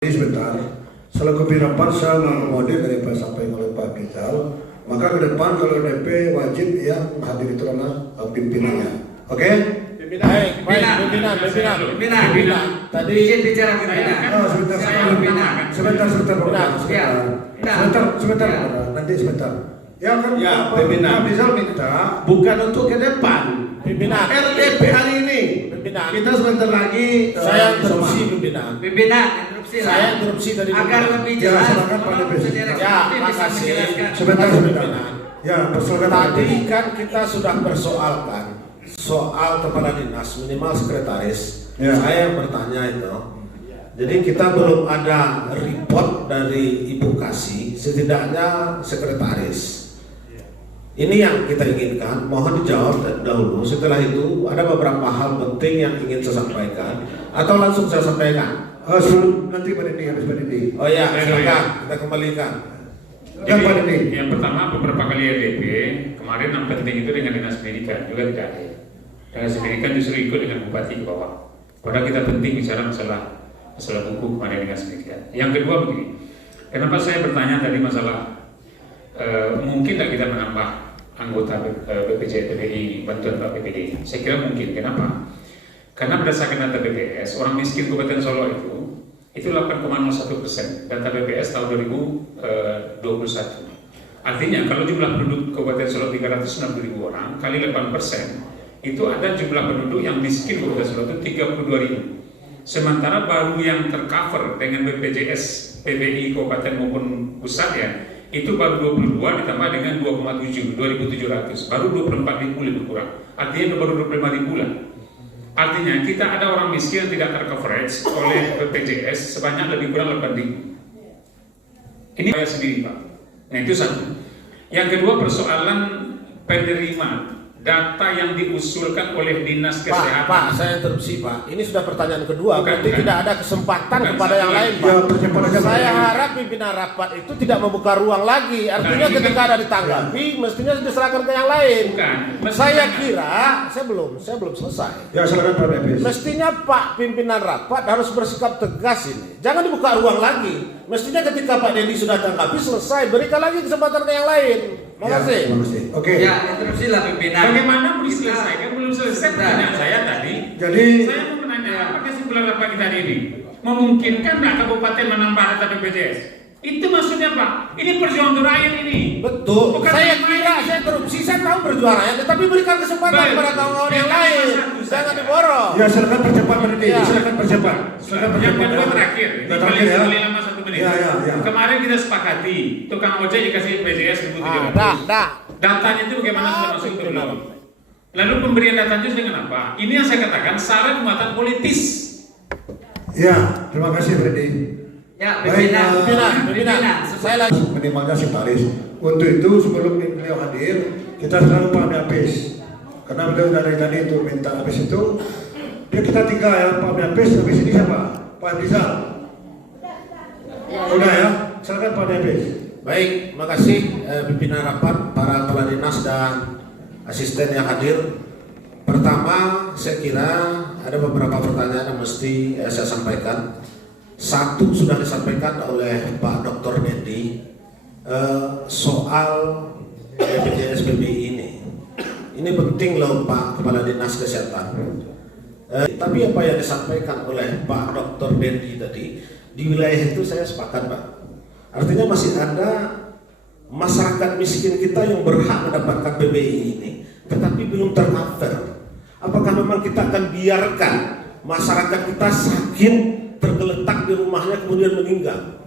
Sebentar, selaku pimpinan saya mengakomodir dari apa yang disampaikan oleh Pak Rizal, maka ke depan kalau DP wajib ya menghadiri itu karena pimpinannya. Oke? Pimpinan. Tadi izin bicara pimpinan. Sebentar. Nanti sebentar. Ya kan? Ya, Pak pimpinan. Rizal minta Bukan untuk ke depan. Pimpinan. RDP hari ini. Pimpinan. Kita sebentar lagi. Saya interupsi pimpinan. Pimpinan, interupsi lah. Saya interupsi tadi. Agar pimpinan. lebih Ya, jelas. silakan Pak tolong Debes. saudara Ya, Seperti bisa makasih. menjelaskan. Sebentar. Pimpinan. Ya, persilakan. Tadi kan kita sudah persoalkan soal kepala dinas minimal sekretaris. Ya. Saya bertanya itu. Jadi kita belum ada report dari Ibu Kasih, setidaknya sekretaris. Ini yang kita inginkan, mohon dijawab dahulu. Setelah itu ada beberapa hal penting yang ingin saya sampaikan, atau langsung saya sampaikan. Sebelum nanti Pak Didi, habis Pak Didi. Oh ya, silakan kita kembalikan. Ya, Pak Didi. Yang pertama, beberapa kali RDP kemarin yang penting itu dengan dinas pendidikan juga tidak ada. Dinas pendidikan justru ikut dengan bupati ke bawah. Padahal kita penting bicara masalah buku kemarin dinas pendidikan. Yang kedua begini, kenapa saya bertanya tadi masalah mungkin tidak kita menambah anggota BPJS PBI bantuan Pak PPD? Saya kira mungkin. Kenapa? Karena berdasarkan data BPS, orang miskin Kabupaten Solo itu 8,01%, data BPS tahun 2021. Artinya kalau jumlah penduduk Kabupaten Solo 360.000 orang kali 8%, itu ada jumlah penduduk yang miskin Kabupaten Solo itu 32.000. Sementara baru yang tercover dengan BPJS PBI Kabupaten maupun pusat ya, itu baru 22 ditambah dengan 2,7 baru 24.000 lebih kurang. Artinya baru 25.000 lah. Artinya kita ada orang miskin yang tidak tercoverage oleh BPJS sebanyak lebih kurang 8.000. Ini saya sendiri Pak. Nah itu satu. Yang kedua, persoalan penerima data yang diusulkan oleh Dinas Kesehatan. Pak, saya interupsi Pak. Ini sudah pertanyaan kedua. Berarti Bukan. tidak ada kesempatan Bukan, kepada yang lain Pak. Ya, percepat aja, Pak. Saya harap pimpinan rapat itu tidak membuka ruang lagi. Artinya Nah, ini ketika kan- ada ditanggapi, mestinya diserahkan ke yang lain. Bukan. Saya kira, saya belum selesai. Ya, silakan Pak Debes. Mestinya Pak pimpinan rapat harus bersikap tegas ini. Jangan dibuka ruang lagi. Mestinya ketika Pak Dedi sudah tanggapi selesai, berikan lagi kesempatan ke yang lain. Makasih. Ya, terima kasih. Oke. Ya, interupsi lah pimpinan. Bagaimana belum selesai? Kan belum selesai pertanyaan saya tadi. Jadi Saya mau menanya, apa kesimpulan rapat kita hari ini? Memungkinkan nggak kabupaten menambah data BPJS? Itu maksudnya Pak. Ini perjuangan untuk rakyat ini. Betul. Bukan Saya main-main. kira, saya interupsi, saya tahu berjuara ya, tetapi berikan kesempatan Baik. kepada kawan-kawan yang lain. Satu saja. Jangan diborong. ya silakan percepat Pak Didi. Ya. Silakan percepat. Silakan Yang percepat. kedua ya. terakhir, ini Yang terakhir ya. paling lama 1 menit. Ya. Kemarin kita sepakati, tukang ojek dikasih BPJS 1.700. Dah. Datanya itu bagaimana sudah masuk ke belum? Lalu pemberian datanya dengan apa? Ini yang saya katakan syarat muatan politis. Ya, terima kasih Pak Didi. Ya, Baik, Pimpinan. Saya lagi. Minimalnya sekretaris. Untuk itu sebelum beliau hadir, kita selalu Pak Dapes. Karena beliau dari tadi itu minta habis itu. Dia kita tiga ya, Pak Dapes. Habis ini siapa? Pak Rizal. Udah ya, silakan Pak Dapes. Baik, makasih pimpinan rapat, para kepala dinas dan asisten yang hadir. Pertama, saya kira ada beberapa pertanyaan yang mesti saya sampaikan. Satu sudah disampaikan oleh Pak Dr. Dendi soal BPJS PBI ini. Ini penting loh Pak Kepala Dinas Kesehatan. Tapi apa yang disampaikan oleh Pak Dr. Dendi tadi, di wilayah itu saya sepakat Pak. Artinya masih ada masyarakat miskin kita yang berhak mendapatkan PBI ini, tetapi belum tercover. Apakah memang kita akan biarkan masyarakat kita sakit, tergeletak di rumahnya kemudian meninggal?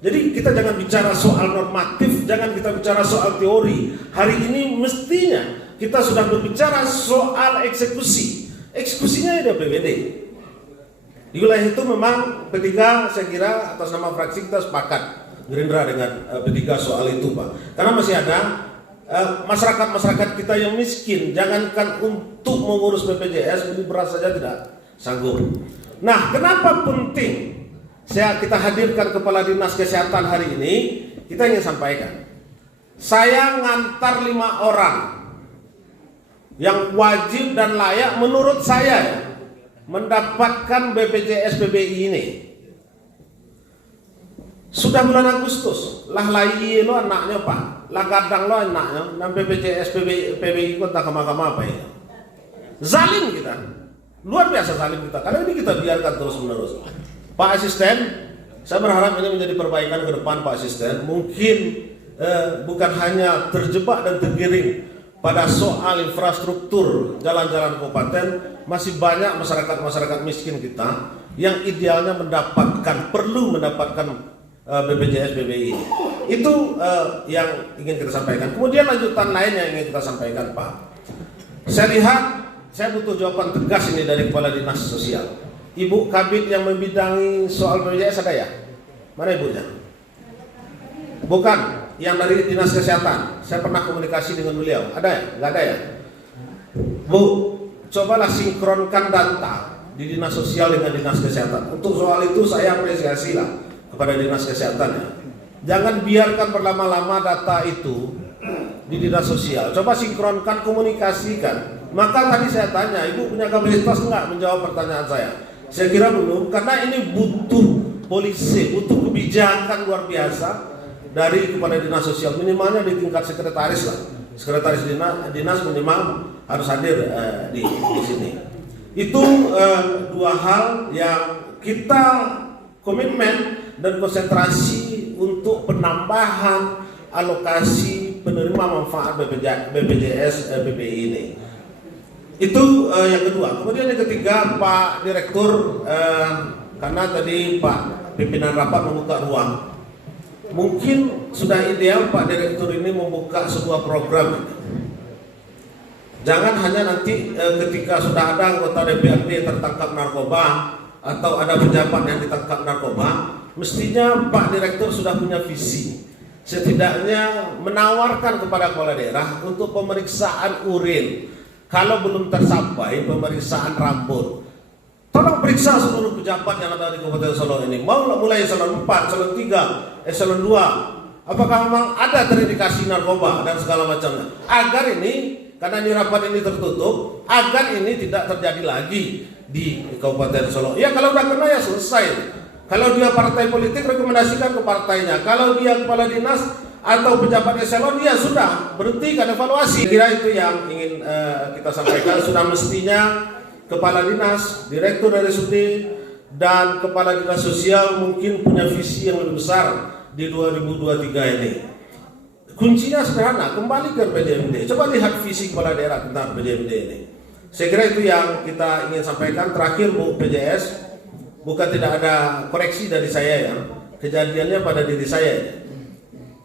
Jadi kita jangan bicara soal normatif, jangan kita bicara soal teori. Hari ini mestinya kita sudah berbicara soal eksekusi. Eksekusinya ada PBD. Di wilayah itu memang P3 saya kira atas nama fraksi kita sepakat Gerindra dengan P3 soal itu Pak. Karena masih ada masyarakat-masyarakat kita yang miskin, jangankan untuk mengurus BPJS, beli beras saja tidak sanggup. Nah, kenapa penting kita hadirkan Kepala Dinas Kesehatan hari ini? Kita ingin sampaikan, saya ngantar 5 orang yang wajib dan layak menurut saya mendapatkan BPJS PBI ini. Sudah bulan Agustus, lah lai lo anaknya Pak, lah kadang lo anaknya, dan BPJS PBI kota ke mahkamah apa ya? Zalim kita, luar biasa zalim kita. Karena ini kita biarkan terus menerus. Pak Asisten, saya berharap ini menjadi perbaikan ke depan Pak Asisten. Mungkin bukan hanya terjebak dan tergiring pada soal infrastruktur jalan-jalan kabupaten, masih banyak masyarakat miskin kita yang idealnya perlu mendapatkan BPJS PBI. Itu yang ingin kita sampaikan. Kemudian lanjutan lain yang ingin kita sampaikan Pak. Saya butuh jawaban tegas ini dari Kepala Dinas Sosial. Ibu Kabid yang membidangi soal BPJS ada ya? Mana ibunya? Bukan, yang dari Dinas Kesehatan. Saya pernah komunikasi dengan beliau. Ada ya? Nggak ada ya? Bu, cobalah sinkronkan data di Dinas Sosial dengan Dinas Kesehatan. Untuk soal itu saya apresiasi lah kepada Dinas Kesehatan ya. Jangan biarkan berlama-lama data itu di Dinas Sosial. Coba sinkronkan, komunikasikan. Maka tadi saya tanya, Ibu punya kapasitas enggak menjawab pertanyaan saya? Saya kira belum, karena ini butuh polisi, butuh kebijakan luar biasa dari Kepala Dinas Sosial, minimalnya di tingkat sekretaris lah. Sekretaris dinas minimal harus hadir di sini. Itu dua hal yang kita komitmen dan konsentrasi untuk penambahan alokasi penerima manfaat BPJS PBI ini. Itu yang kedua. Kemudian yang ketiga, Pak Direktur, karena tadi Pak pimpinan rapat membuka ruang, mungkin sudah ideal Pak Direktur ini membuka sebuah program. Jangan hanya nanti ketika sudah ada anggota DPRD tertangkap narkoba atau ada pejabat yang ditangkap narkoba, mestinya Pak Direktur sudah punya visi. Setidaknya menawarkan kepada kepala daerah untuk pemeriksaan urin. Kalau belum tersampai pemeriksaan rambut, tolong periksa seluruh pejabat yang ada di Kabupaten Solo ini. Mau mulai eselon 4, eselon 3, eselon 2. Apakah memang ada terindikasi narkoba dan segala macamnya. Agar ini, karena ini rapat ini tertutup, agar ini tidak terjadi lagi di Kabupaten Solo. Ya kalau udah kena ya selesai. Kalau dia partai politik, rekomendasikan ke partainya. Kalau dia kepala dinas atau pejabat eselon, ya sudah, berhentikan evaluasi. Kira itu yang ingin kita sampaikan. Sudah mestinya kepala dinas, direktur RSUD, dan kepala dinas sosial mungkin punya visi yang lebih besar di 2023 ini. Kuncinya sederhana, kembali ke PJMD. Coba lihat visi kepala daerah tentang PJMD ini. Saya kira itu yang kita ingin sampaikan. Terakhir Bu PJS, bukan tidak ada koreksi dari saya ya. Kejadiannya pada diri saya.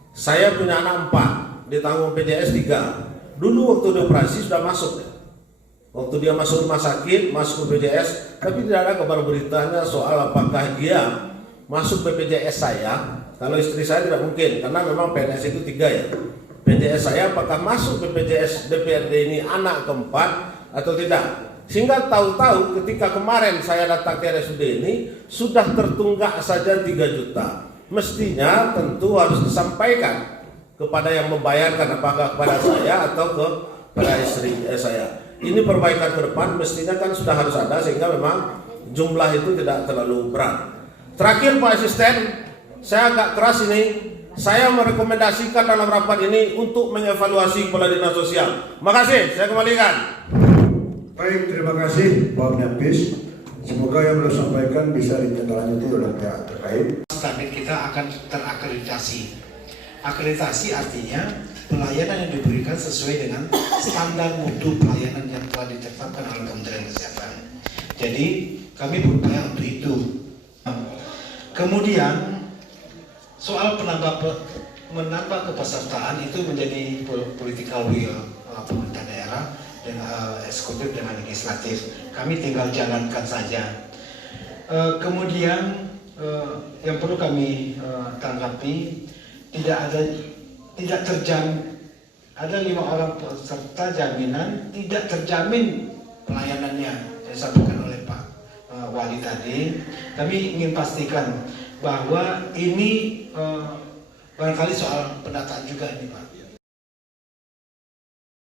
Saya punya anak 4, ditanggung PJS 3. Dulu waktu dioperasi sudah masuk ya. Waktu dia masuk rumah sakit, masuk ke BPJS, tapi tidak ada kabar beritanya soal apakah dia masuk BPJS saya. Kalau istri saya tidak mungkin, karena memang PNS itu 3 ya. BPJS saya apakah masuk BPJS DPRD ini anak keempat atau tidak. Sehingga tahu-tahu ketika kemarin saya datang ke RSUD ini sudah tertunggak saja 3 juta. Mestinya tentu harus disampaikan kepada yang membayarkan, apakah kepada saya atau kepada istri saya. Ini perbaikan ke depan mestinya kan sudah harus ada, sehingga memang jumlah itu tidak terlalu berat. Terakhir Pak Asisten, saya agak keras ini, saya merekomendasikan dalam rapat ini untuk mengevaluasi kepala dinas sosial. Makasih, saya kembalikan. Baik, terima kasih Pak Menapis. Semoga yang belum sampaikan bisa ditindaklanjuti oleh pihak terkait. Target kita akan terakreditasi. Akreditasi artinya pelayanan yang diberikan sesuai dengan standar mutu pelayanan yang telah ditetapkan oleh Kementerian Kesehatan. Jadi kami berupaya untuk itu. Kemudian soal menambah kepesertaan itu menjadi political will pemerintah daerah dan eksekutif dengan legislatif. Kami tinggal jalankan saja. Kemudian yang perlu kami tanggapi, tidak terjamin, ada 5 orang peserta jaminan tidak terjamin pelayanannya. Saya sampaikan oleh Pak Wali tadi. Kami ingin pastikan bahwa ini barangkali soal pendataan juga ini Pak.